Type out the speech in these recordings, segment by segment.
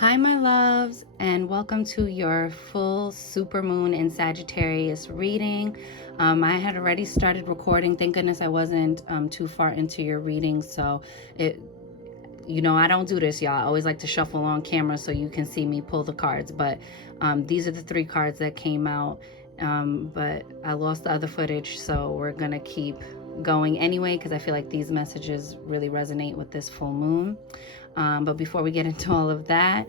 Hi, my loves, and welcome to your full supermoon in Sagittarius reading. I had already started recording. Thank goodness I wasn't too far into your reading. So I don't do this, y'all. I always like to shuffle on camera so you can see me pull the cards. But these are the three cards that came out. But I lost the other footage, so we're going to keep going anyway because I feel like these messages really resonate with this full moon. But before we get into all of that,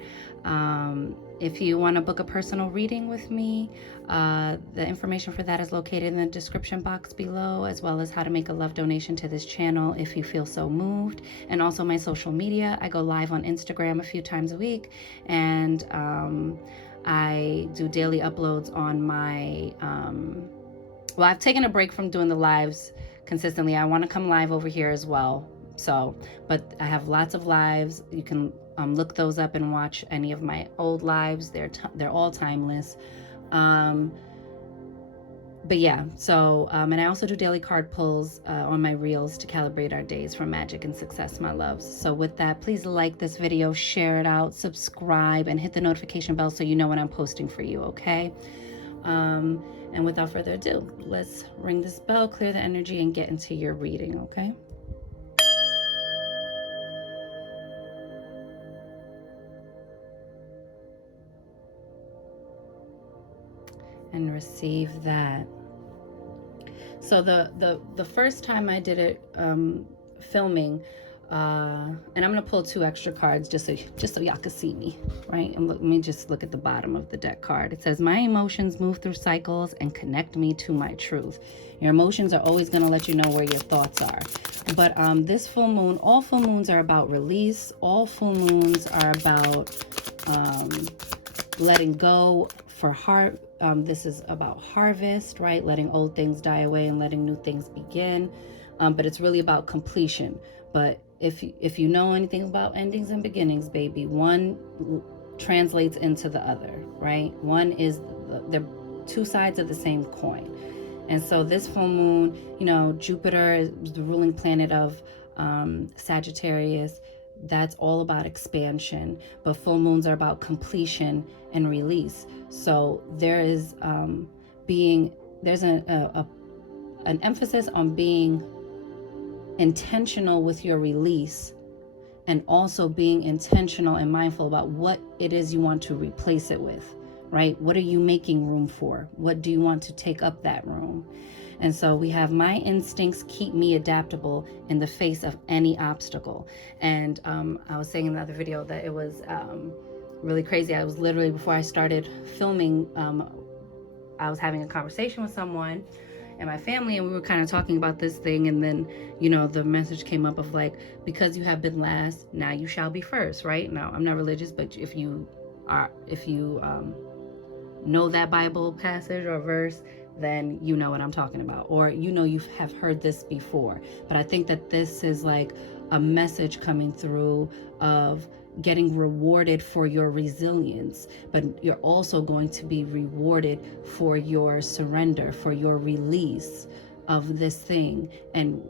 if you want to book a personal reading with me, the information for that is located in the description box below, as well as how to make a love donation to this channel if you feel so moved. And also my social media. I go live on Instagram a few times a week, and I do daily uploads on my well, I've taken a break from doing the lives consistently. I want to come live over here as well. So, but I have lots of lives. You can look those up and watch any of my old lives. They're all timeless. But yeah, so, and I also do daily card pulls on my reels to calibrate our days for magic and success, my loves. So with that, please like this video, share it out, subscribe, and hit the notification bell so you know when I'm posting for you, okay? And without further ado, let's ring this bell, clear the energy, and get into your reading, okay? And receive that. So the first time I did it filming, and I'm gonna pull two extra cards just so y'all can see me, right? And let me just look at the bottom of the deck card. It says, "My emotions move through cycles and connect me to my truth." Your emotions are always gonna let you know where your thoughts are. But this full moon, all full moons are about release. All full moons are about letting go for heart. This is about harvest, right? Letting old things die away and letting new things begin. But it's really about completion. But if you know anything about endings and beginnings, baby, one translates into the other, right? One is the two sides of the same coin. And so this full moon, Jupiter is the ruling planet of Sagittarius. That's all about expansion, but full moons are about completion and release. So there is there's an emphasis on being intentional with your release, and also being intentional and mindful about what it is you want to replace it with, right? What are you making room for? What do you want to take up that room? And so we have, "My instincts keep me adaptable in the face of any obstacle." And I was saying in the other video that it was really crazy. I was literally, before I started filming, I was having a conversation with someone in my family, and we were kind of talking about this thing, and then the message came up of like, "Because you have been last, now you shall be first," right? Now, I'm not religious, but if you know that Bible passage or verse, then you know what I'm talking about, or you have heard this before. But I think that this is like a message coming through of getting rewarded for your resilience, but you're also going to be rewarded for your surrender, for your release of this thing, and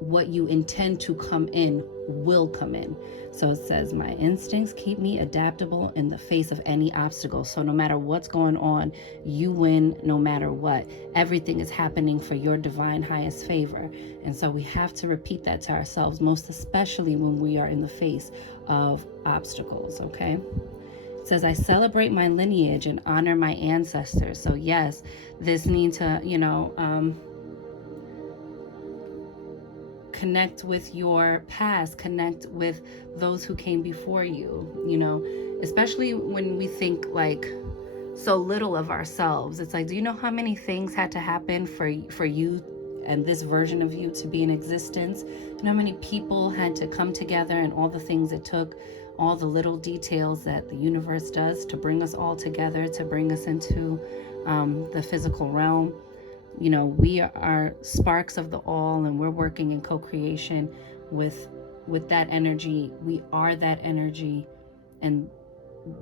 what you intend to come in will come in. So it says, "My instincts keep me adaptable in the face of any obstacle." So no matter what's going on, you win no matter what. Everything is happening for your divine highest favor. And so we have to repeat that to ourselves, most especially when we are in the face of obstacles, okay? It says, "I celebrate my lineage and honor my ancestors." So yes, this need to, connect with your past, connect with those who came before you, especially when we think like so little of ourselves. It's like, do you know how many things had to happen for you and this version of you to be in existence? You know how many people had to come together, and all the things it took, all the little details that the universe does to bring us all together, to bring us into the physical realm. We are sparks of the all, and we're working in co-creation with that energy. We are that energy, and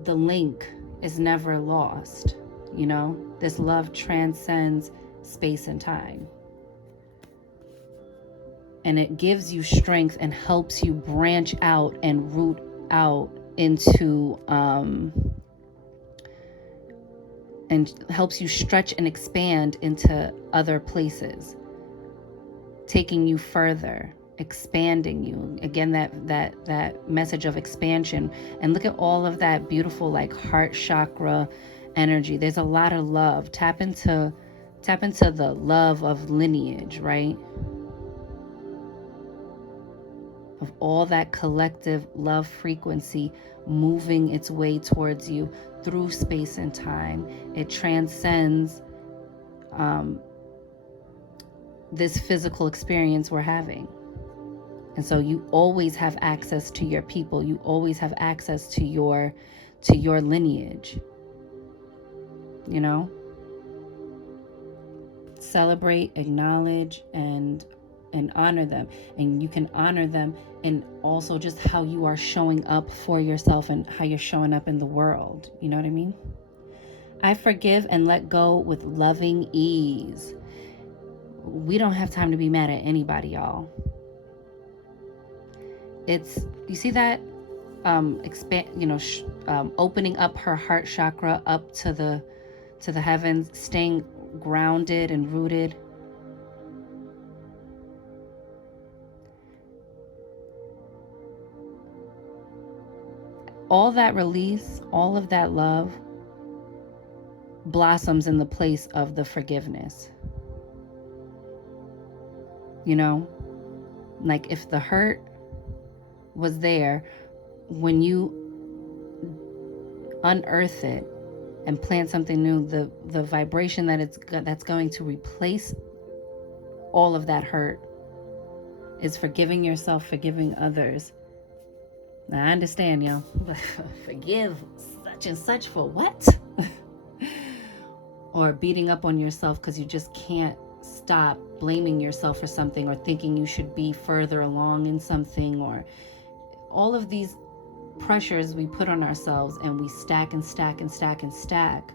the link is never lost. This love transcends space and time, and it gives you strength and helps you branch out and root out into and helps you stretch and expand into other places, taking you further, expanding you. Again, that message of expansion. And look at all of that beautiful like heart chakra energy. There's a lot of love. Tap into the love of lineage, right? Of all that collective love frequency moving its way towards you through space and time. It transcends this physical experience we're having. And so you always have access to your people. You always have access to your lineage. You know? Celebrate, acknowledge, and honor them. And you can honor them in also just how you are showing up for yourself and how you're showing up in the world. You know what I mean? I forgive and let go with loving ease. We don't have time to be mad at anybody, y'all. You see that opening up her heart chakra up to the heavens, staying grounded and rooted. All that release, all of that love blossoms in the place of the forgiveness. You know, like if the hurt was there, when you unearth it and plant something new, the vibration that's going to replace all of that hurt is forgiving yourself, forgiving others. Now I understand, y'all. Forgive such and such for what? Or beating up on yourself because you just can't stop blaming yourself for something, or thinking you should be further along in something, or all of these pressures we put on ourselves, and we stack and stack and stack and stack.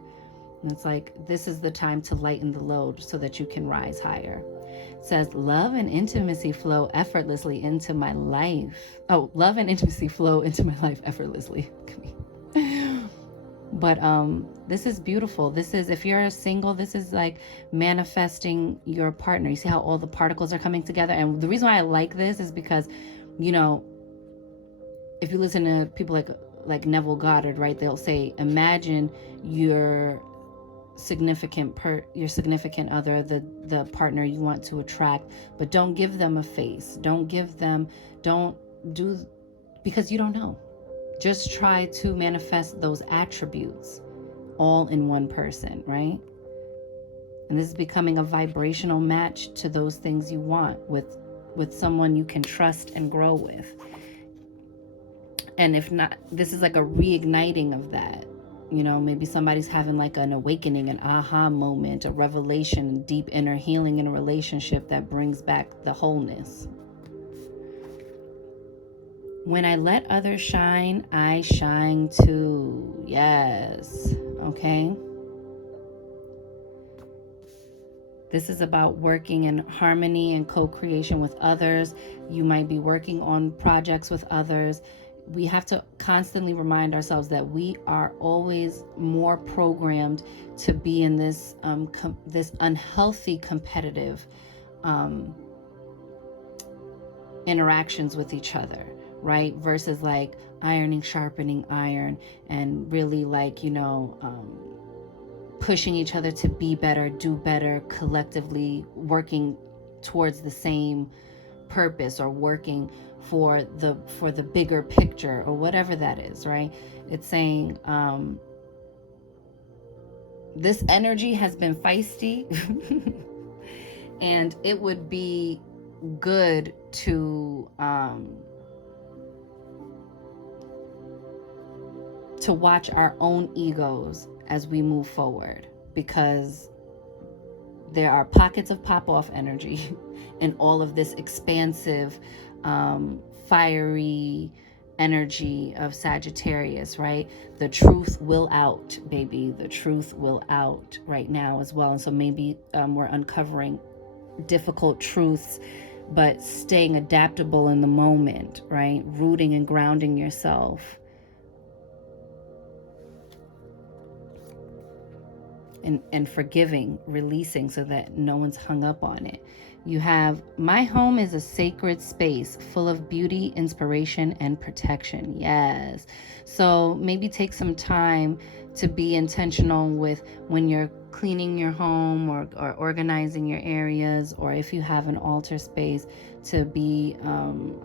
And it's like, this is the time to lighten the load so that you can rise higher. It says, love and intimacy flow effortlessly into my life. Oh, love and intimacy flow into my life effortlessly. But this is beautiful. This is, if you're single, this is like manifesting your partner. You see how all the particles are coming together? And the reason why I like this is because, you know, if you listen to people like Neville Goddard, right, they'll say, imagine your significant other, the partner you want to attract, but don't give them a face. Don't do, because you don't know. Just try to manifest those attributes all in one person, right? And this is becoming a vibrational match to those things you want with someone you can trust and grow with. And if not, this is like a reigniting of that. You know, maybe somebody's having like an awakening, an aha moment, a revelation, deep inner healing in a relationship that brings back the wholeness. When I let others shine, I shine too. Yes. Okay. This is about working in harmony and co-creation with others. You might be working on projects with others. We have to constantly remind ourselves that we are always more programmed to be in this this unhealthy competitive interactions with each other, right? Versus like ironing, sharpening iron, and really like, you know, pushing each other to be better, do better, collectively working towards the same purpose, or working for the bigger picture, or whatever that is, right? It's saying this energy has been feisty and it would be good to watch our own egos as we move forward, because there are pockets of pop-off energy and all of this expansive, fiery energy of Sagittarius, right? The truth will out, baby. The truth will out right now as well. And so maybe we're uncovering difficult truths, but staying adaptable in the moment, right? Rooting and grounding yourself. and forgiving, releasing so that no one's hung up on it. You have, my home is a sacred space full of beauty, inspiration, and protection. Yes. So maybe take some time to be intentional with when you're cleaning your home or organizing your areas, or if you have an altar space, to be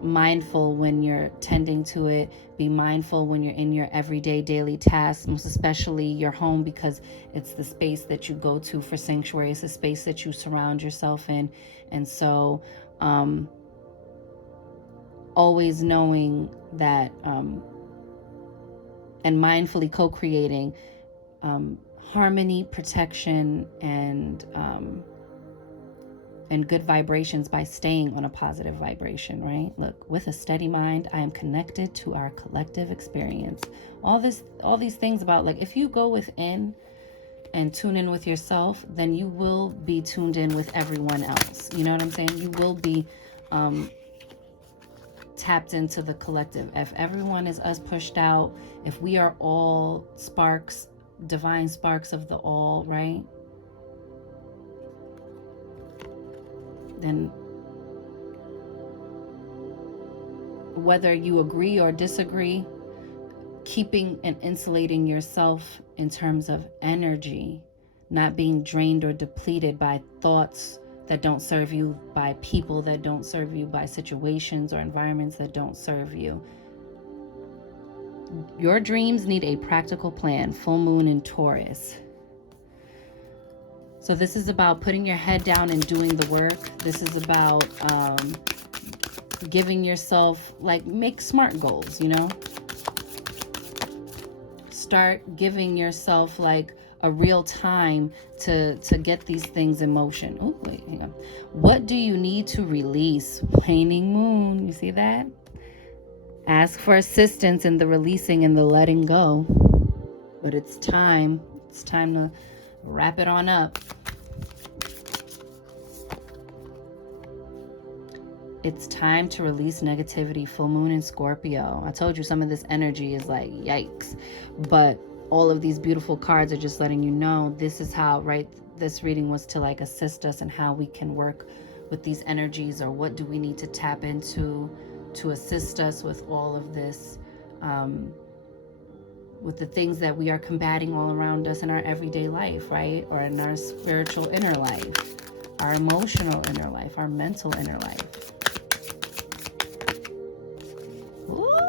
mindful when you're tending to it. Be mindful when you're in your everyday daily tasks, most especially your home, because it's the space that you go to for sanctuary. It's the space that you surround yourself in. And so always knowing that and mindfully co-creating harmony, protection, and good vibrations by staying on a positive vibration, right? Look, with a steady mind, I am connected to our collective experience. All these things about, like, if you go within and tune in with yourself, then you will be tuned in with everyone else. You know what I'm saying? You will be tapped into the collective. If everyone is us pushed out, if we are all sparks, divine sparks of the all, right? Then whether you agree or disagree, keeping and insulating yourself in terms of energy, not being drained or depleted by thoughts that don't serve you, by people that don't serve you, by situations or environments that don't serve you. Your dreams need a practical plan. Full moon in Taurus. So this is about putting your head down and doing the work. This is about giving yourself, like, make smart goals, you know? Start giving yourself like a real time to get these things in motion. Oh, wait, hang on. What do you need to release? Waning moon. You see that? Ask for assistance in the releasing and the letting go. But it's time. It's time to wrap it on up. It's time to release negativity. Full moon in Scorpio. I told you some of this energy is like, yikes. But all of these beautiful cards are just letting you know this is how, right? This reading was to like assist us in how we can work with these energies, or what do we need to tap into to assist us with all of this, with the things that we are combating all around us in our everyday life, right? Or in our spiritual inner life, our emotional inner life, our mental inner life. Ooh.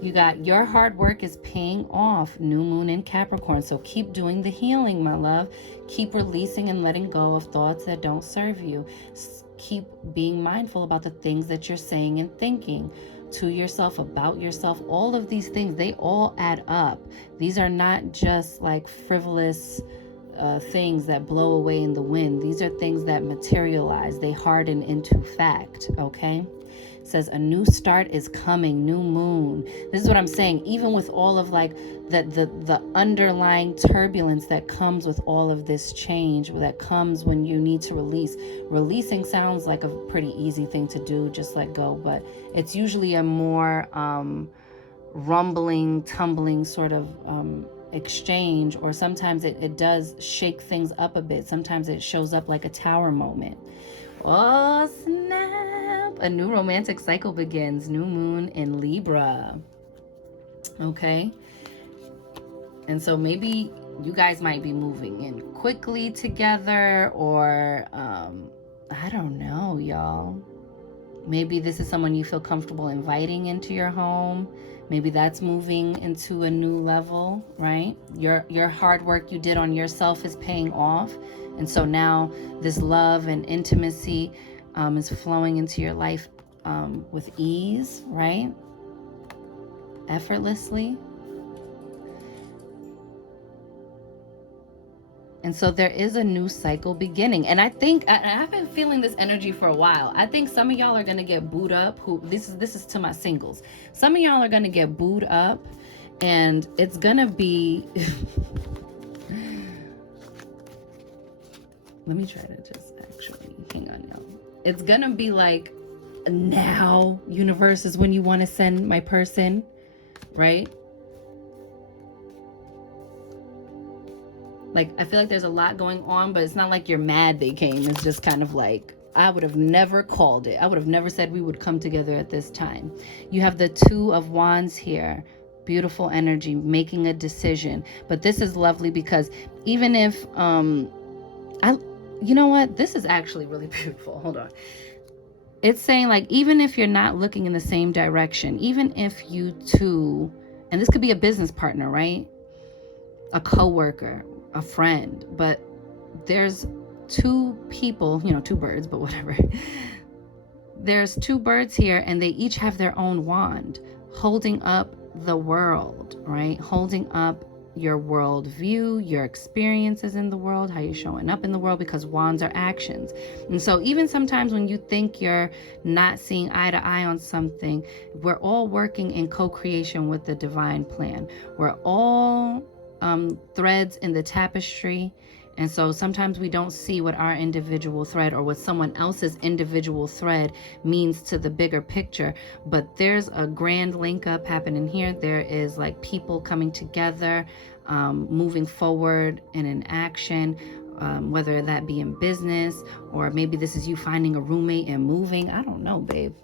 You got, your hard work is paying off. New moon in Capricorn. So keep doing the healing, my love. Keep releasing and letting go of thoughts that don't serve you. Keep being mindful about the things that you're saying and thinking to yourself, about yourself. All of these things, they all add up. These are not just like frivolous things that blow away in the wind. These are things that materialize. They harden into fact, okay? It says a new start is coming, new moon. This is what I'm saying. Even with all of like the underlying turbulence that comes with all of this change, that comes when you need to release. Releasing sounds like a pretty easy thing to do, just let go, but it's usually a more rumbling, tumbling sort of exchange, or sometimes it does shake things up a bit. Sometimes it shows up like a tower moment. Oh, snap. A new romantic cycle begins. New moon in Libra. Okay. And so maybe you guys might be moving in quickly together, or I don't know, y'all. Maybe this is someone you feel comfortable inviting into your home. Maybe that's moving into a new level, right? Your hard work you did on yourself is paying off. And so now this love and intimacy is flowing into your life with ease, right? Effortlessly. And so there is a new cycle beginning. And I think, I've been feeling this energy for a while. I think some of y'all are going to get booed up. This is to my singles. Some of y'all are going to get booed up, and it's going to be... Let me try to just actually, hang on, y'all. It's going to be like, now, universe, is when you want to send my person, right? Like, I feel like there's a lot going on, but it's not like you're mad they came. It's just kind of like, I would have never called it. I would have never said we would come together at this time. You have the Two of Wands here. Beautiful energy, making a decision. But this is lovely because even if, you know what? This is actually really beautiful. Hold on. It's saying, like, even if you're not looking in the same direction, even if you two, and this could be a business partner, right? A coworker, a friend, but there's two people, you know, two birds, but whatever. There's two birds here, and they each have their own wand holding up the world, right? Holding up your world view, your experiences in the world, how you're showing up in the world, because wands are actions. And so even sometimes when you think you're not seeing eye to eye on something, we're all working in co-creation with the divine plan. We're all threads in the tapestry. And so sometimes we don't see what our individual thread or what someone else's individual thread means to the bigger picture. But there's a grand link up happening here. There is like people coming together, moving forward and in action, whether that be in business, or maybe this is you finding a roommate and moving. I don't know, babe.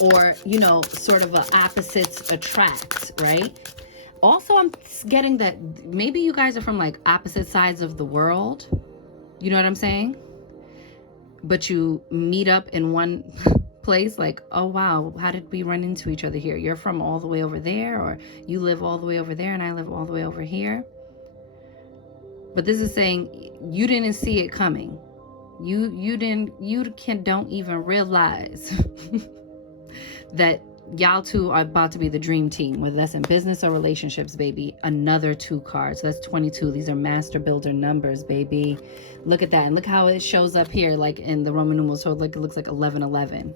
Or, you know, sort of a opposites attract, right? Also, I'm getting that maybe you guys are from like opposite sides of the world. You know what I'm saying? But you meet up in one place, like, oh wow, how did we run into each other here? You're from all the way over there, or you live all the way over there and I live all the way over here. But this is saying you didn't see it coming. You don't even realize that y'all two are about to be the dream team, whether that's in business or relationships, baby. Another 2 cards. That's 22. These are master builder numbers, baby. Look at that. And look how it shows up here, like in the Roman numerals. So like it looks like 1111.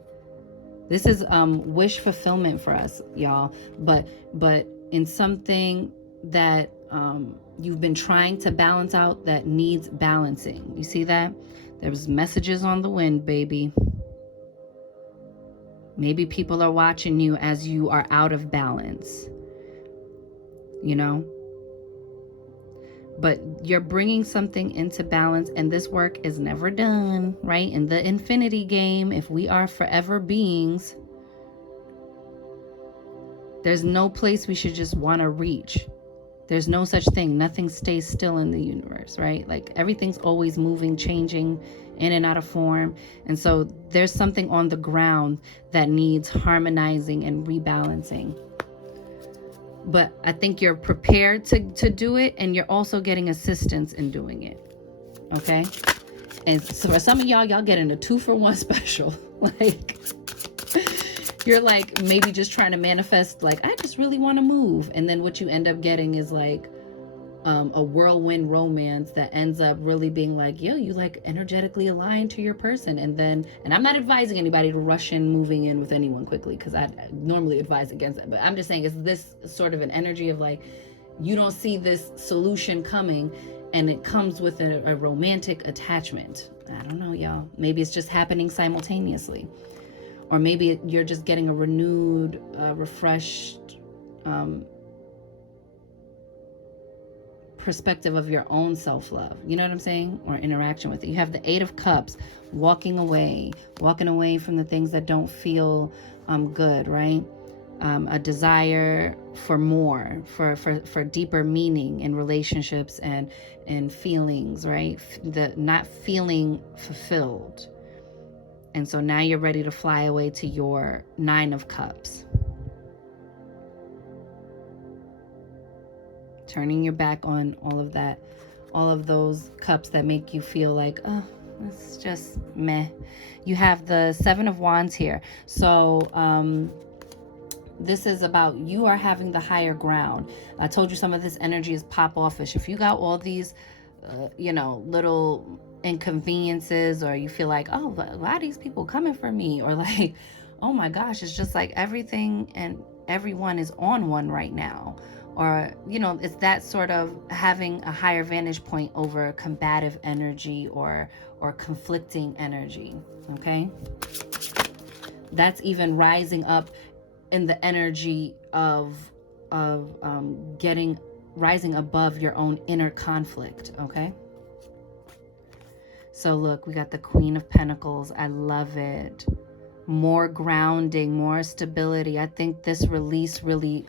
This is wish fulfillment for us, y'all. But in something that you've been trying to balance out that needs balancing. You see that? There's messages on the wind, baby. Maybe people are watching you as you are out of balance, you know? But you're bringing something into balance, and this work is never done, right? In the infinity game, if we are forever beings, there's no place we should just want to reach. There's no such thing. Nothing stays still in the universe, right? Like everything's always moving, changing in and out of form. And so there's something on the ground that needs harmonizing and rebalancing. But I think you're prepared to do it, and you're also getting assistance in doing it. Okay? And so for some of y'all getting a 2-for-1 special. Like, you're like maybe just trying to manifest, like, I just really want to move. And then what you end up getting is like a whirlwind romance that ends up really being like, yo, you like energetically aligned to your person. And I'm not advising anybody to rush in moving in with anyone quickly, because I normally advise against it. But I'm just saying, it's this sort of an energy of like, you don't see this solution coming, and it comes with a romantic attachment. I don't know, y'all. Maybe it's just happening simultaneously. Or maybe you're just getting a renewed, refreshed perspective of your own self-love. You know what I'm saying? Or interaction with it. You have the 8 of Cups, walking away from the things that don't feel good, right? A desire for more, for deeper meaning in relationships and feelings, right? The not feeling fulfilled. And so now you're ready to fly away to your 9 of Cups. Turning your back on all of that, all of those cups that make you feel like, oh, it's just meh. You have the 7 of Wands here. So this is about you are having the higher ground. I told you some of this energy is pop offish. If you got all these, little inconveniences, or you feel like, oh, why are these people coming for me? Or like, oh my gosh, it's just like everything and everyone is on one right now. Or, it's that sort of having a higher vantage point over combative energy or conflicting energy, okay? That's even rising up in the energy of getting rising above your own inner conflict, okay? So look, we got the Queen of Pentacles. I love it. More grounding, more stability. I think this release really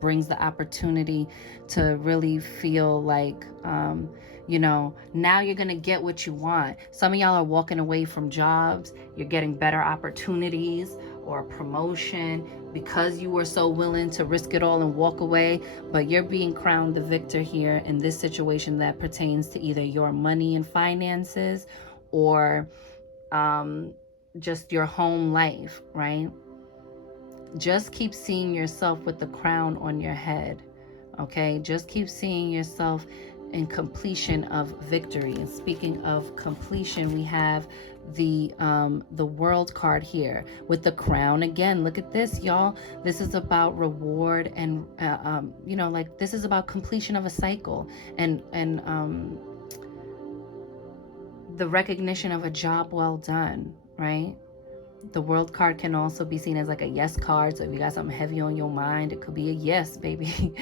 brings the opportunity to really feel like, you know, now you're going to get what you want. Some of y'all are walking away from jobs. You're getting better opportunities or a promotion because you were so willing to risk it all and walk away. But you're being crowned the victor here in this situation that pertains to either your money and finances or just your home life, right? Just keep seeing yourself with the crown on your head, okay? Just keep seeing yourself in completion of victory. And speaking of completion, we have the World card here with the crown again. Look at this, y'all. This is about reward and you know, like this is about completion of a cycle and the recognition of a job well done, right? The World card can also be seen as like a yes card. So if you got something heavy on your mind, it could be a yes, baby.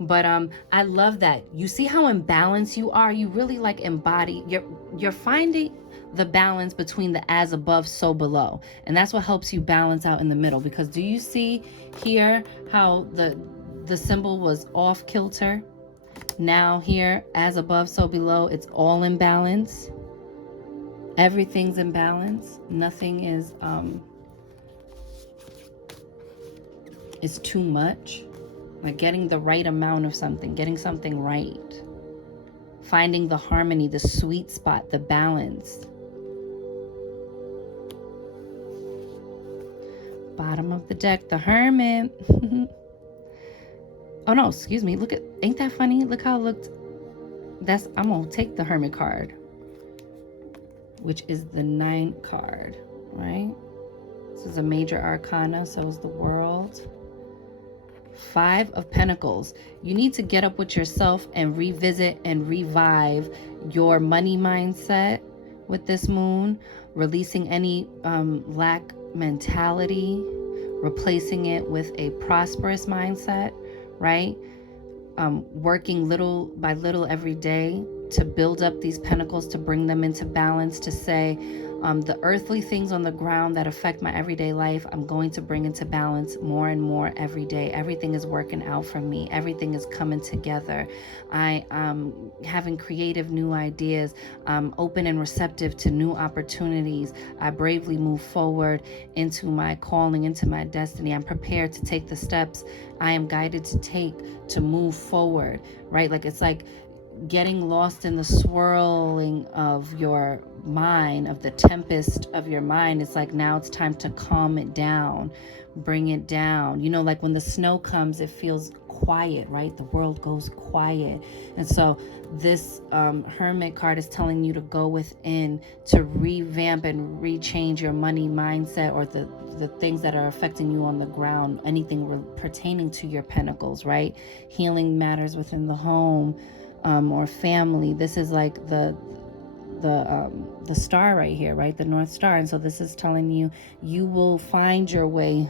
But I love that. You see how in balance you are. You really like embody. You're finding the balance between the as above, so below, and that's what helps you balance out in the middle. Because do you see here how the symbol was off kilter? Now here, as above, so below, it's all in balance. Everything's in balance. Nothing is too much. Like getting the right amount of something, getting something right. Finding the harmony, the sweet spot, the balance. Bottom of the deck, the Hermit. Oh no, excuse me. Look at, ain't that funny? Look how it looked. I'm gonna take the Hermit card, which is the 9 card, right? This is a major arcana, so is the World. 5 of Pentacles. You need to get up with yourself and revisit and revive your money mindset with this moon, releasing any lack mentality, replacing it with a prosperous mindset, right? Working little by little every day to build up these pentacles, to bring them into balance, to say, the earthly things on the ground that affect my everyday life, I'm going to bring into balance more and more every day. Everything is working out for me. Everything is coming together. I am having creative new ideas. I'm open and receptive to new opportunities. I bravely move forward into my calling, into my destiny. I'm prepared to take the steps I am guided to take to move forward, right? Like it's like getting lost in the swirling of your mind, of the tempest of your mind. It's like now it's time to calm it down, bring it down. You know, like when the snow comes, it feels quiet, right? The world goes quiet. And so this Hermit card is telling you to go within, to revamp and rechange your money mindset, or the things that are affecting you on the ground, anything pertaining to your pentacles, right? Healing matters within the home, or family. This is like the star right here, right? The North Star. And so this is telling you, you will find your way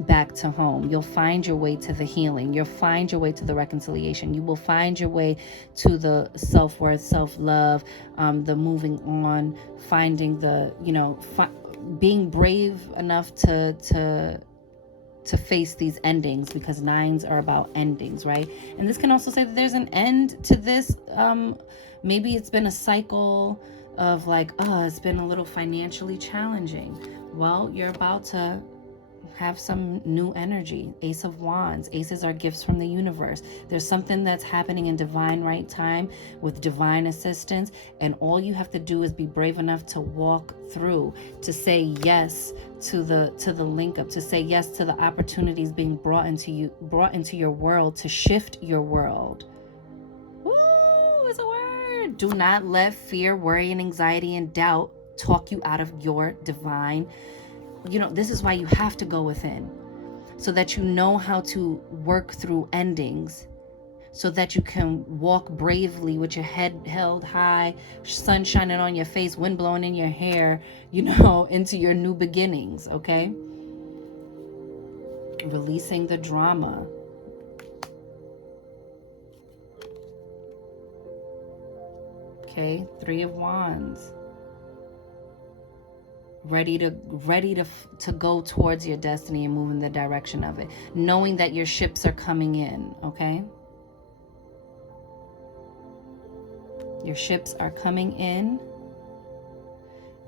back to home. You'll find your way to the healing. You'll find your way to the reconciliation. You will find your way to the self-worth, self-love, the moving on, finding the, you know, being brave enough to face these endings, because 9s are about endings, right? And this can also say that there's an end to this. Maybe it's been a cycle of like, oh, it's been a little financially challenging. Well, you're about to have some new energy. Ace of Wands. Aces are gifts from the universe. There's something that's happening in divine right time with divine assistance, and all you have to do is be brave enough to walk through, to say yes to the link up, to say yes to the opportunities being brought into your world, to shift your world. Woo, it's a word. Do not let fear, worry, and anxiety and doubt talk you out of your divine. You know, this is why you have to go within, so that you know how to work through endings, so that you can walk bravely with your head held high, sun shining on your face, wind blowing in your hair, you know, into your new beginnings, okay? Releasing the drama. Okay, Three of Wands. Ready to go towards your destiny and move in the direction of it, knowing that your ships are coming in. Okay, your ships are coming in,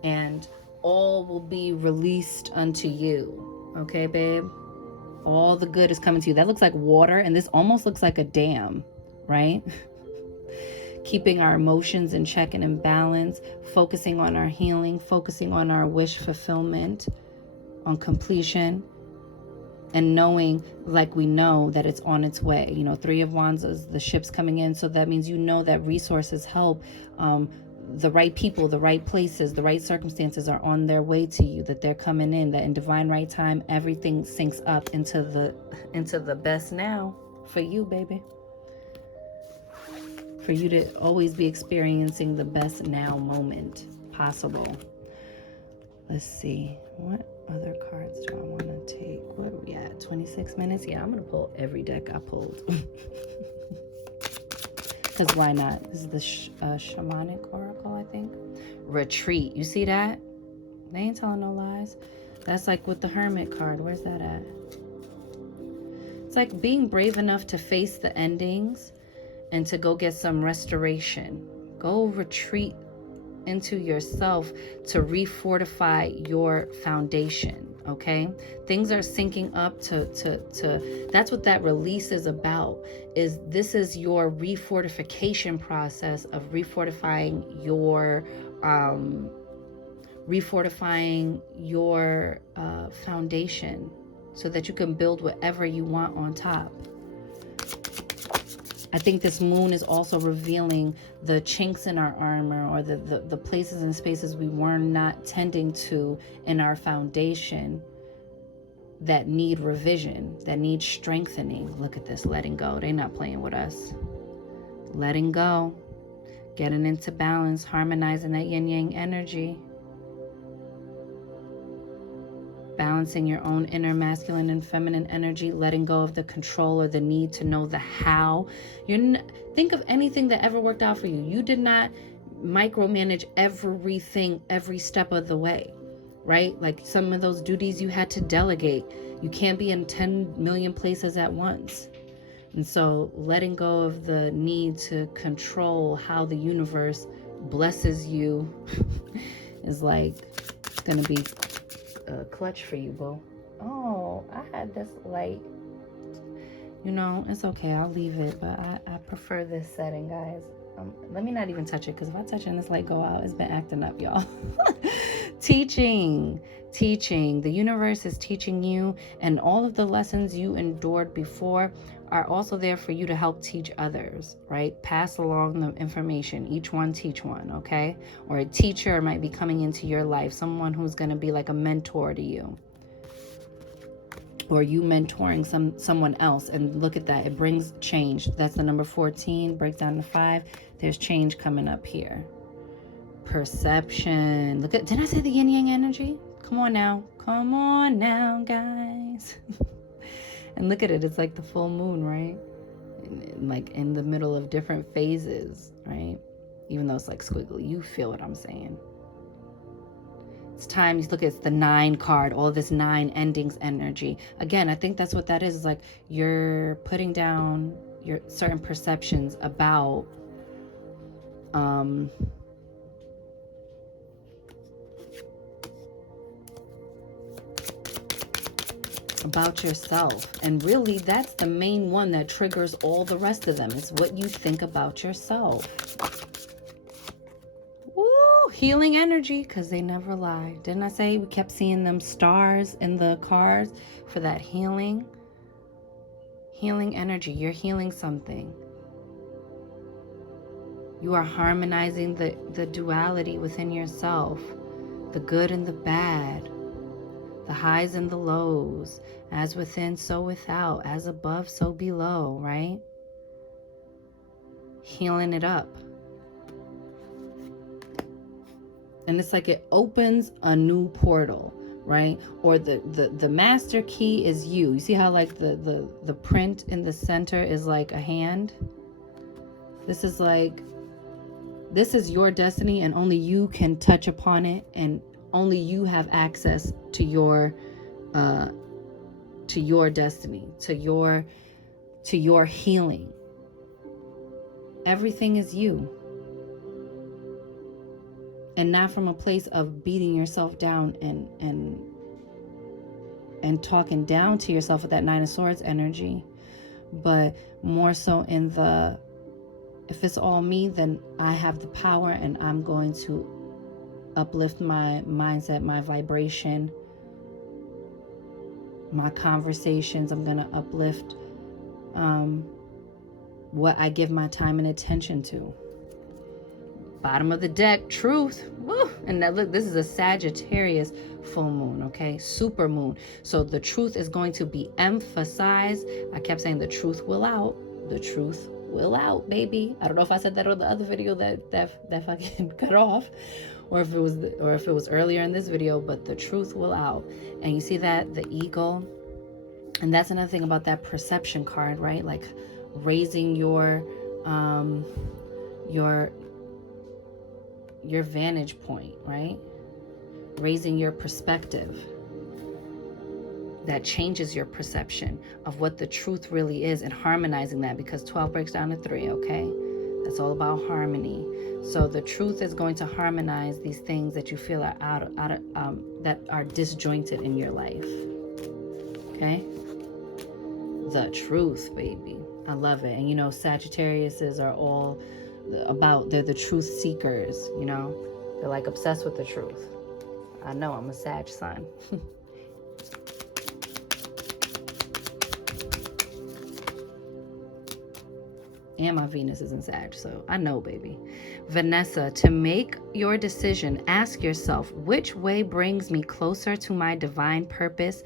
and all will be released unto you. Okay, babe, all the good is coming to you. That looks like water, and this almost looks like a dam, right? Keeping our emotions in check and in balance, focusing on our healing, focusing on our wish fulfillment, on completion, and knowing, like we know, that it's on its way. You know, Three of Wands is the ships coming in, so that means you know that resources, help, the right people, the right places, the right circumstances are on their way to you, that they're coming in, that in divine right time, everything syncs up into the best now for you, baby. For you to always be experiencing the best now moment possible. Let's see. What other cards do I want to take? What are we at? 26 minutes? Yeah, I'm going to pull every deck I pulled. Because why not? This is the shamanic oracle, I think. Retreat. You see that? They ain't telling no lies. That's like with the hermit card. Where's that at? It's like being brave enough to face the endings and to go get some restoration. Go retreat into yourself to refortify your foundation. Okay, things are syncing up to that's what that release is about. This is your refortification process of refortifying your foundation, so that you can build whatever you want on top. I think this moon is also revealing the chinks in our armor, or the places and spaces we were not tending to in our foundation that need revision, that need strengthening. Look at this, letting go. They're not playing with us. Letting go, getting into balance, harmonizing that yin-yang energy. Balancing your own inner masculine and feminine energy, letting go of the control or the need to know the how. Think of anything that ever worked out for you. You did not micromanage everything every step of the way, right? Like some of those duties you had to delegate. You can't be in 10 million places at once. And so letting go of the need to control how the universe blesses you is like, it's going to be clutch for you, boo. Oh, I had this light. You know, it's okay. I'll leave it, but I prefer this setting, guys. Let me not even touch it, because if I touch it and this light go out, it's been acting up, y'all. Teaching. The universe is teaching you, and all of the lessons you endured before are also there for you to help teach others, right? Pass along the information. Each one teach one, okay? Or a teacher might be coming into your life, someone who's going to be like a mentor to you. Or you mentoring someone else. And look at that. It brings change. That's the number 14. Breaks down to 5. There's change coming up here. Perception. Look at, did I say the yin-yang energy? Come on now, guys. And look at it. It's like the full moon, right? Like in the middle of different phases, right? Even though it's like squiggly. You feel what I'm saying. It's time. You look at the 9 card, all this 9 endings energy. Again, I think that's what that is. It's like you're putting down your certain perceptions about yourself. And really, that's the main one that triggers all the rest of them. It's what you think about yourself. Healing energy, because they never lie. Didn't I say we kept seeing them stars in the cards for that healing energy? You're healing something. You are harmonizing the duality within yourself, the good and the bad, the highs and the lows, as within so without, as above so below, right? Healing it up. And it's like it opens a new portal, right? Or the master key is you. You see how like the print in the center is like a hand? This is like This is your destiny, and only you can touch upon it, and only you have access to your destiny, to your healing. Everything is you. And not from a place of beating yourself down and talking down to yourself with that Nine of Swords energy, but more so in the, if it's all me, then I have the power, and I'm going to uplift my mindset, my vibration, my conversations. I'm going to uplift what I give my time and attention to. Bottom of the deck, truth. Woo. And now look, this is a Sagittarius full moon, okay? Super moon. So the truth is going to be emphasized. I kept saying the truth will out. The truth will out, baby. I don't know if I said that on the other video that fucking cut off, or if it was earlier in this video, but the truth will out. And you see that, the eagle. And that's another thing about that perception card, right? Like raising your vantage point, right? Raising your perspective. That changes your perception of what the truth really is, and harmonizing that, because 12 breaks down to 3, okay? That's all about harmony. So the truth is going to harmonize these things that you feel are that are disjointed in your life. Okay? The truth, baby. I love it. And you know, Sagittariuses are all about, they're the truth seekers, you know? They're like obsessed with the truth. I know, I'm a Sag sun. And my Venus is in Sag, so I know, baby. Vanessa, to make your decision, ask yourself, which way brings me closer to my divine purpose?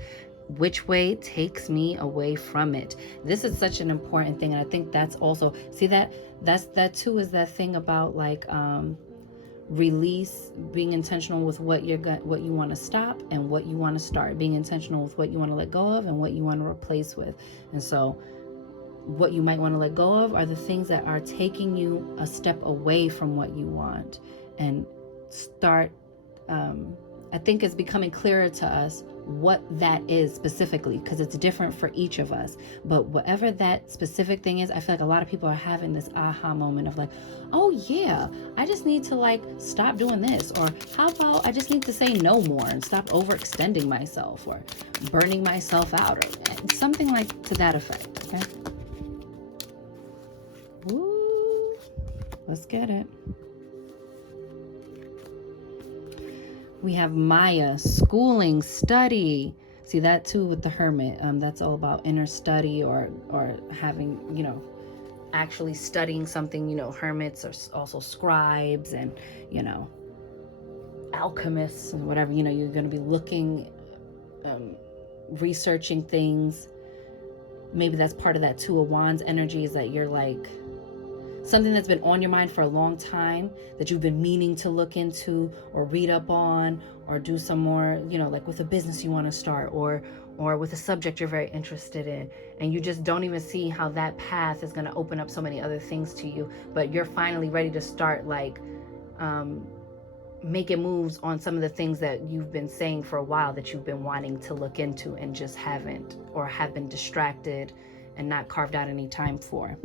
Which way takes me away from it? This is such an important thing. And I think that's also, see that too is that thing about like release, being intentional with what you want to stop and what you want to start, being intentional with what you want to let go of and what you want to replace with. And so what you might want to let go of are the things that are taking you a step away from what you want, and start, I think it's becoming clearer to us what that is specifically, because it's different for each of us. But whatever that specific thing is, I feel like a lot of people are having this aha moment of like, oh yeah, I just need to like stop doing this, or how about I just need to say no more and stop overextending myself or burning myself out, or something like to that effect. Okay. Woo. Let's get it. We have Maya, schooling, study. See that too with the Hermit. That's all about inner study, or having, you know, actually studying something. You know, hermits are also scribes and, you know, alchemists and whatever. You know, you're going to be looking, researching things. Maybe that's part of that Two of Wands energy, is that you're like, something that's been on your mind for a long time that you've been meaning to look into or read up on, or do some more, you know, like with a business you want to start, or with a subject you're very interested in, and you just don't even see how that path is going to open up so many other things to you, but you're finally ready to start like making moves on some of the things that you've been saying for a while that you've been wanting to look into and just haven't, or have been distracted and not carved out any time for.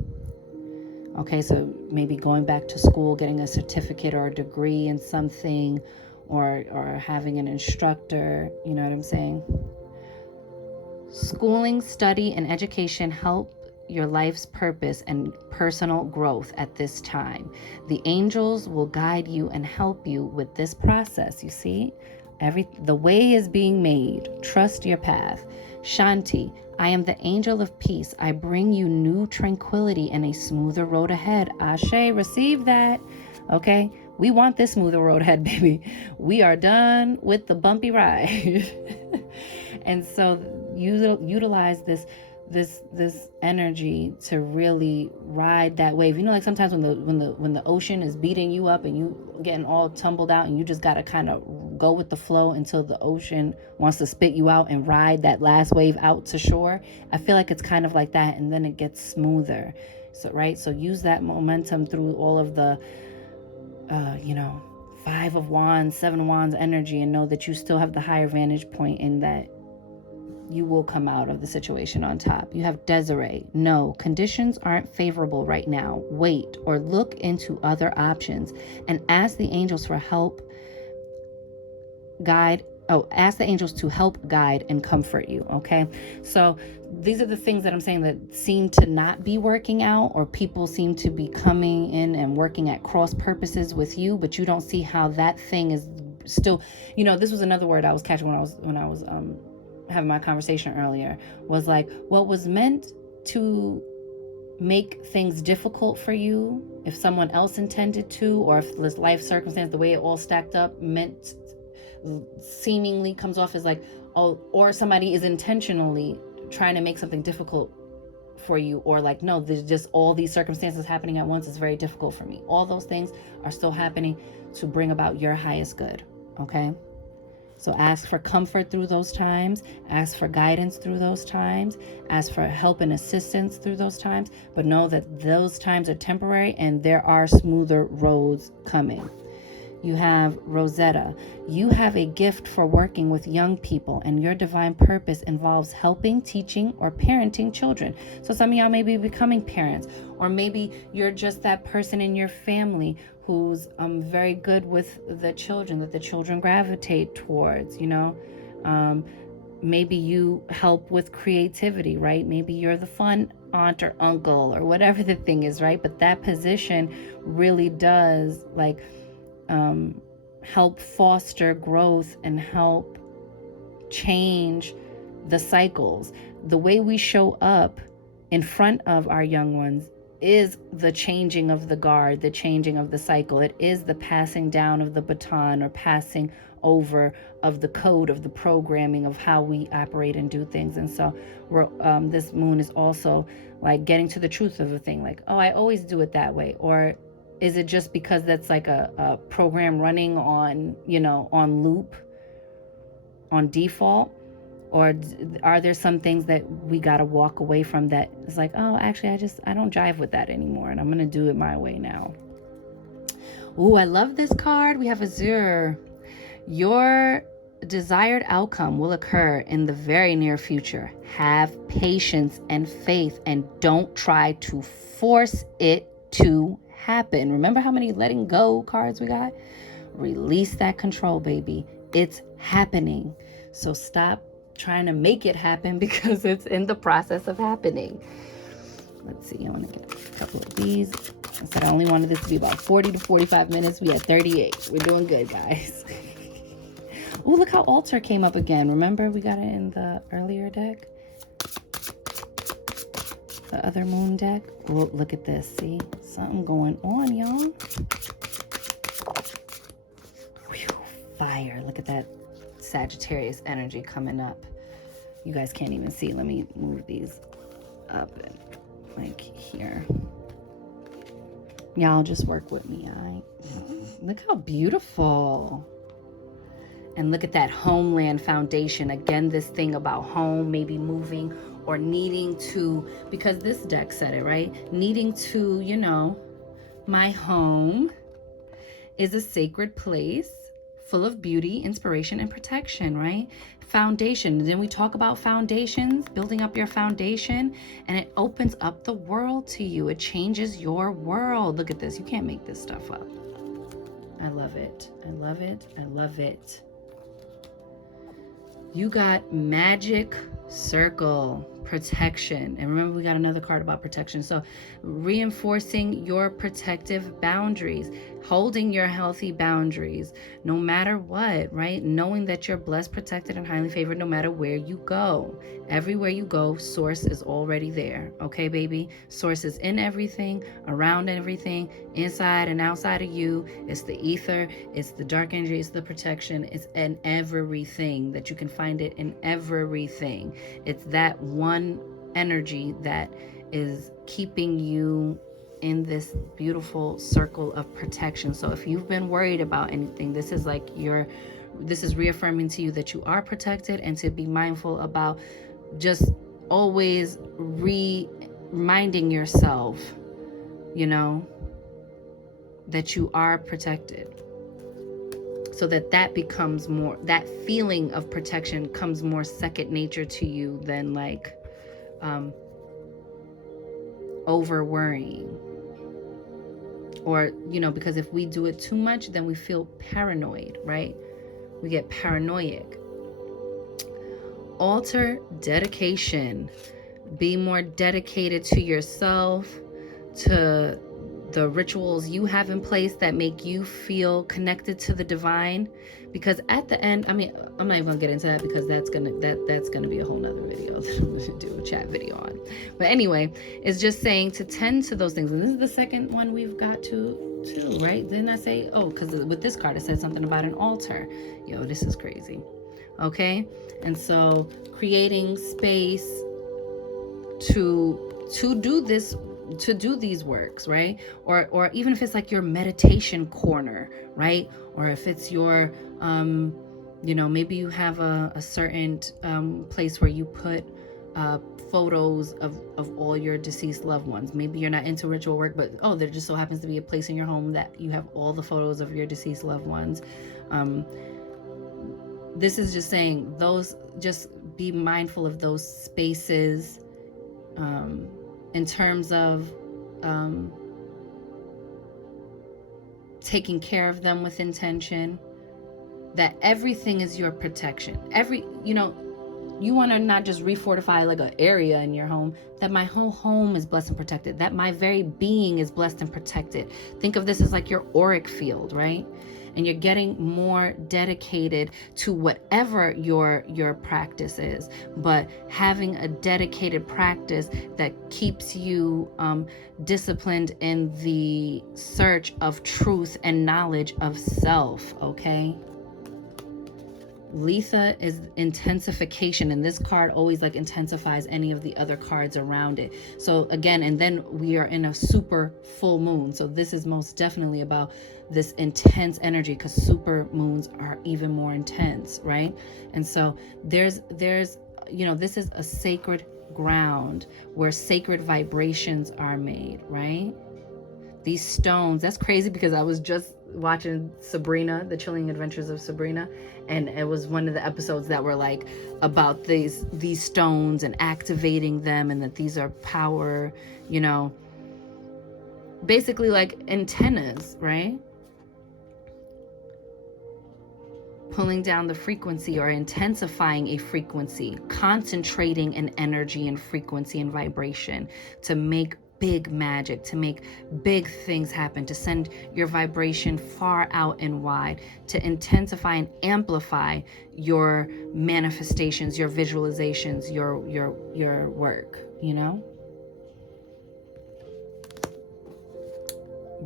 Okay, so maybe going back to school, getting a certificate or a degree in something, or having an instructor, you know what I'm saying? Schooling, study, and education help your life's purpose and personal growth at this time. The angels will guide you and help you with this process. You see, the way is being made. Trust your path. Shanti, I am the angel of peace. I bring you new tranquility and a smoother road ahead. Ashe, receive that. Okay, we want this smoother road ahead, baby. We are done with the bumpy ride. And so utilize this energy to really ride that wave. You know, like sometimes when the ocean is beating you up and you getting all tumbled out, and you just got to kind of go with the flow until the ocean wants to spit you out and ride that last wave out to shore. I feel like it's kind of like that, and then it gets smoother. So, right? So use that momentum through all of the Five of Wands, Seven of Wands energy, and know that you still have the higher vantage point in that you will come out of the situation on top. You have Desiree. No, conditions aren't favorable right now. Wait or look into other options and ask the angels for help, ask the angels to help, guide, and comfort you. Okay. So these are the things that I'm saying that seem to not be working out, or people seem to be coming in and working at cross purposes with you, but you don't see how that thing is still, this was another word I was catching when I was having my conversation earlier, was like, what was meant to make things difficult for you, if someone else intended to, or if this life circumstance, the way it all stacked up, seemingly comes off as like, oh, or somebody is intentionally trying to make something difficult for you, or like, no, there's just all these circumstances happening at once is very difficult for me. All those things are still happening to bring about your highest good. Okay. So ask for comfort through those times, ask for guidance through those times, ask for help and assistance through those times, but know that those times are temporary and there are smoother roads coming. You have Rosetta. You have a gift for working with young people, and your divine purpose involves helping, teaching, or parenting children. So some of y'all may be becoming parents, or maybe you're just that person in your family who's very good with the children, that the children gravitate towards, maybe you help with creativity, right? Maybe you're the fun aunt or uncle or whatever the thing is, right? But that position really does help foster growth and help change the cycles. The way we show up in front of our young ones is the changing of the guard, the changing of the cycle. It is the passing down of the baton, or passing over of the code, of the programming of how we operate and do things. And so this moon is also like getting to the truth of the thing, like, oh, I always do it that way. Or is it just because that's like a program running on, on loop, on default? Or are there some things that we got to walk away from that is like, oh, actually, I don't jive with that anymore, and I'm going to do it my way now. Ooh, I love this card. We have Azure. Your desired outcome will occur in the very near future. Have patience and faith, and don't try to force it to happen. Remember how many letting go cards we got? Release that control, baby. It's happening. So stop trying to make it happen, because it's in the process of happening. Let's see, I want to get a couple of these. I said I only wanted this to be about 40 to 45 minutes. We had 38. We're doing good, guys. Oh, look how Altar came up again. Remember we got it in the earlier deck? The other moon deck. Oh, look at this. See? Something going on, y'all. Whew, fire. Look at that Sagittarius energy coming up. You guys can't even see. Let me move these up and like here. Y'all just work with me, all right? Look how beautiful. And look at that homeland foundation. Again, this thing about home, maybe moving or needing to, because this deck said it, right? Needing to, my home is a sacred place full of beauty, inspiration, and protection, right? Foundation. And then we talk about foundations, building up your foundation, and it opens up the world to you. It changes your world. Look at this. You can't make this stuff up. I love it. I love it. I love it. You got magic circle, protection. And remember, we got another card about protection. So reinforcing your protective boundaries, holding your healthy boundaries, no matter what, right? Knowing that you're blessed, protected, and highly favored no matter where you go. Everywhere you go, source is already there. Okay, baby? Source is in everything, around everything, inside and outside of you. It's the ether, it's the dark energy, it's the protection, it's in everything, that you can find it in everything. It's that one energy that is keeping you in this beautiful circle of protection. So if you've been worried about anything, this is like this is reaffirming to you that you are protected, and to be mindful about just always reminding yourself, that you are protected. So that becomes more, that feeling of protection comes more second nature to you than like over worrying. Or, you know, because if we do it too much, then we feel paranoid, right? We get paranoid. Altar dedication. Be more dedicated to yourself, to the rituals you have in place that make you feel connected to the divine. Because at the end, I mean, I'm not even gonna get into that because that's gonna be a whole nother video that I'm gonna do a chat video on. But anyway, it's just saying to tend to those things. And this is the second one we've got to too, right? Didn't I say, oh, because with this card it said something about an altar. Yo, this is crazy. Okay, and so creating space to do this, to do these works, right? Or even if it's like your meditation corner, right? Or if it's your you know, maybe you have a certain place where you put photos of all your deceased loved ones. Maybe you're not into ritual work, but oh, there just so happens to be a place in your home that you have all the photos of your deceased loved ones. This is just saying those, just be mindful of those spaces in terms of taking care of them with intention, that everything is your protection. You know, you want to not just refortify like an area in your home, that my whole home is blessed and protected, that my very being is blessed and protected. Think of this as like your auric field, right? And you're getting more dedicated to whatever your practice is, but having a dedicated practice that keeps you disciplined in the search of truth and knowledge of self, okay? Letha is intensification, and this card always like intensifies any of the other cards around it. So again, and then we are in a super full moon, so this is most definitely about this intense energy, because super moons are even more intense, right? And so there's you know, this is a sacred ground where sacred vibrations are made, right? These stones, that's crazy, because I was just watching Sabrina, The Chilling Adventures of Sabrina, and it was one of the episodes that were like about these stones and activating them, and that these are power, you know, basically like antennas, right? Pulling down the frequency or intensifying a frequency, concentrating an energy and frequency and vibration to make big magic, to make big things happen, to send your vibration far out and wide, to intensify and amplify your manifestations, your visualizations, your work, you know?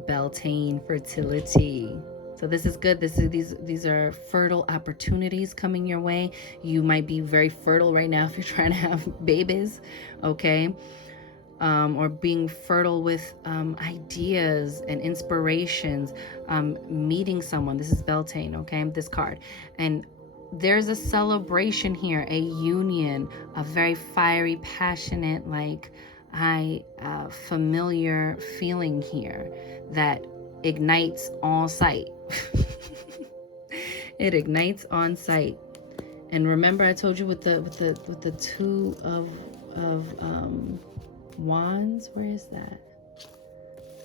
Beltane, fertility. So this is good. These are fertile opportunities coming your way. You might be very fertile right now if you're trying to have babies, okay? Or being fertile with ideas and inspirations, meeting someone. This is Beltane, okay? This card. And there's a celebration here, a union, a very fiery, passionate, like familiar feeling here that ignites on sight. It ignites on sight. And remember, I told you with the two of wands. Where is that?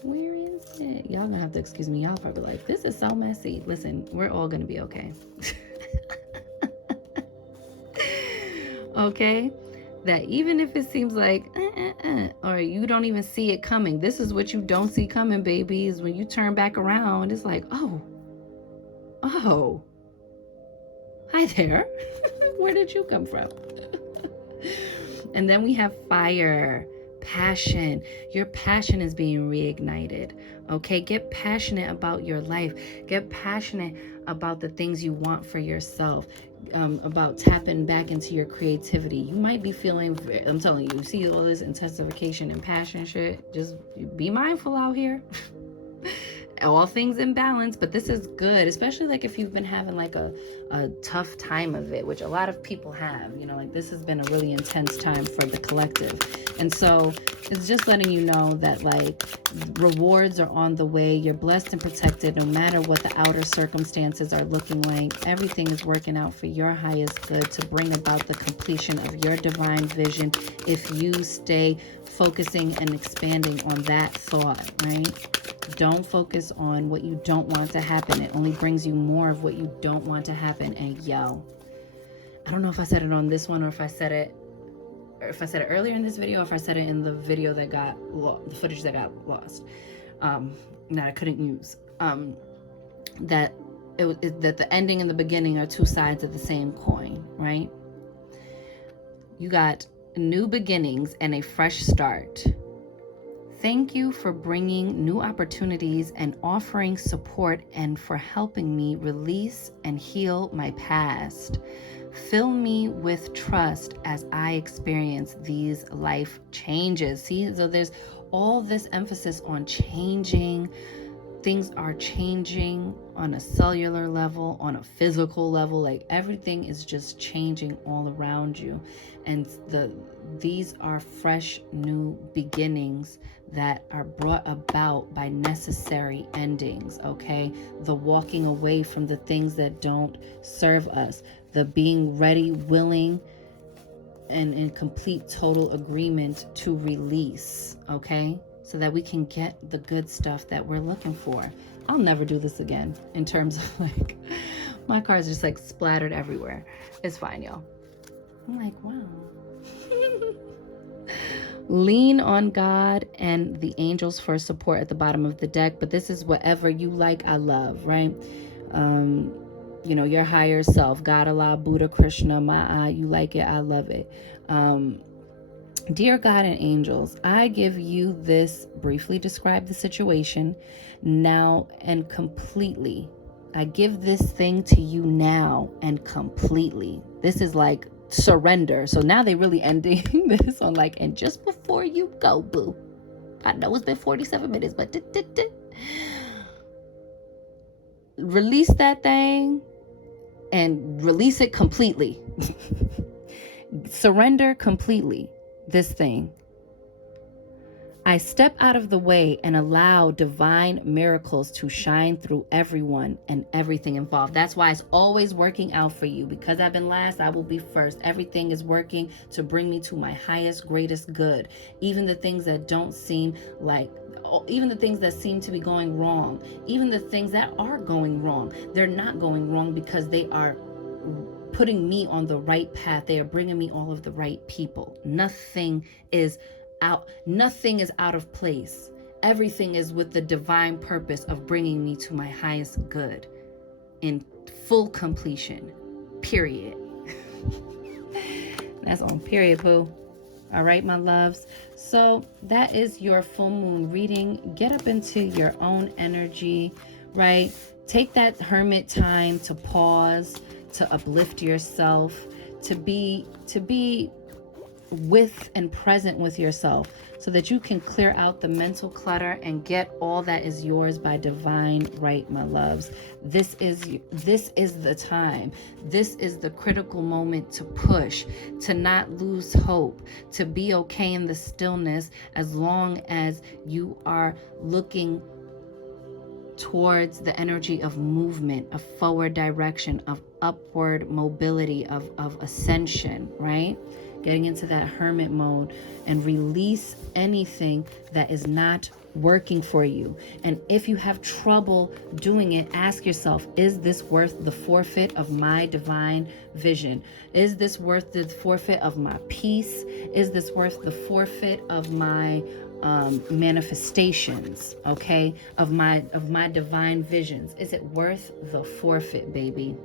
Where is it? Y'all gonna have to excuse me. Y'all probably like, this is so messy. Listen, we're all gonna be okay. Okay? That even if it seems like or you don't even see it coming, this is what you don't see coming, babies. When you turn back around, it's like, oh, hi there. Where did you come from? And then we have fire, passion. Your passion is being reignited. Okay, get passionate about your life. Get passionate about the things you want for yourself. About tapping back into your creativity. You might be feeling, I'm telling you, see all this intensification and passion shit. Just be mindful out here. All things in balance, but this is good, especially like if you've been having like a tough time of it, which a lot of people have, you know, like this has been a really intense time for the collective. And so It's just letting you know that like rewards are on the way. You're blessed and protected no matter what the outer circumstances are looking like. Everything is working out for your highest good to bring about the completion of your divine vision if you stay focusing and expanding on that thought, right? Don't focus on what you don't want to happen. It only brings you more of what you don't want to happen. And yo, I don't know if I said it on this one or if I said it earlier in this video, or if I said it in the video that got the footage that got lost, that I couldn't use, that that the ending and the beginning are two sides of the same coin, right? You got new beginnings and a fresh start. Thank you for bringing new opportunities and offering support and for helping me release and heal my past. Fill me with trust as I experience these life changes. See, so there's all this emphasis on changing. Things are changing on a cellular level, on a physical level. Like everything is just changing all around you. And these are fresh new beginnings that are brought about by necessary endings, okay? The walking away from the things that don't serve us, the being ready, willing, and in complete total agreement to release, okay? So that we can get the good stuff that we're looking for. I'll never do this again in terms of like, my car's just like splattered everywhere. It's fine, y'all. I'm like, wow. Lean on God and the angels for support at the bottom of the deck. But this is whatever you like, I love, right? You know, your higher self, God, Allah, Buddha, Krishna, Ma'a, you like it, I love it. Dear God and angels, I give you this, briefly describe the situation now and completely. I give this thing to you now and completely. This is like surrender. So now they really ending this on like, and just before you go, boo. I know it's been 47 minutes, but release that thing and release it completely. Surrender completely this thing. I step out of the way and allow divine miracles to shine through everyone and everything involved. That's why it's always working out for you. Because I've been last, I will be first. Everything is working to bring me to my highest, greatest good. Even the things that don't seem like, even the things that seem to be going wrong, even the things that are going wrong, they're not going wrong because they are putting me on the right path. They are bringing me all of the right people. Nothing is out of place. Everything is with the divine purpose of bringing me to my highest good in full completion, period. That's on period, poo. All right, my loves. So that is your full moon reading. Get up into your own energy, right? Take that hermit time to pause, to uplift yourself, to be with and present with yourself so that you can clear out the mental clutter and get all that is yours by divine right, my loves. This is the time. This is the critical moment to push, to not lose hope, to be okay in the stillness as long as you are looking towards the energy of movement, of forward direction, of upward mobility, of ascension, right? Getting into that hermit mode and release anything that is not working for you. And if you have trouble doing it, ask yourself, is this worth the forfeit of my divine vision? Is this worth the forfeit of my peace? Is this worth the forfeit of my manifestations, okay, of my divine visions? Is it worth the forfeit, baby?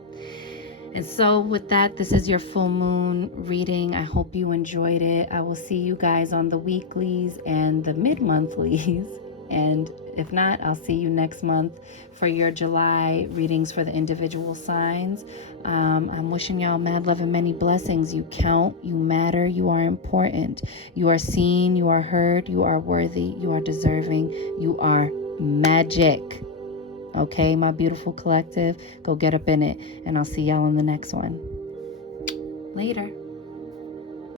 And so with that, this is your full moon reading. I hope you enjoyed it. I will see you guys on the weeklies and the mid-monthlies. And if not, I'll see you next month for your July readings for the individual signs. I'm wishing y'all mad love and many blessings. You count, you matter, you are important. You are seen, you are heard, you are worthy, you are deserving, you are magic. Okay, my beautiful collective, go get up in it, and I'll see y'all in the next one. Later.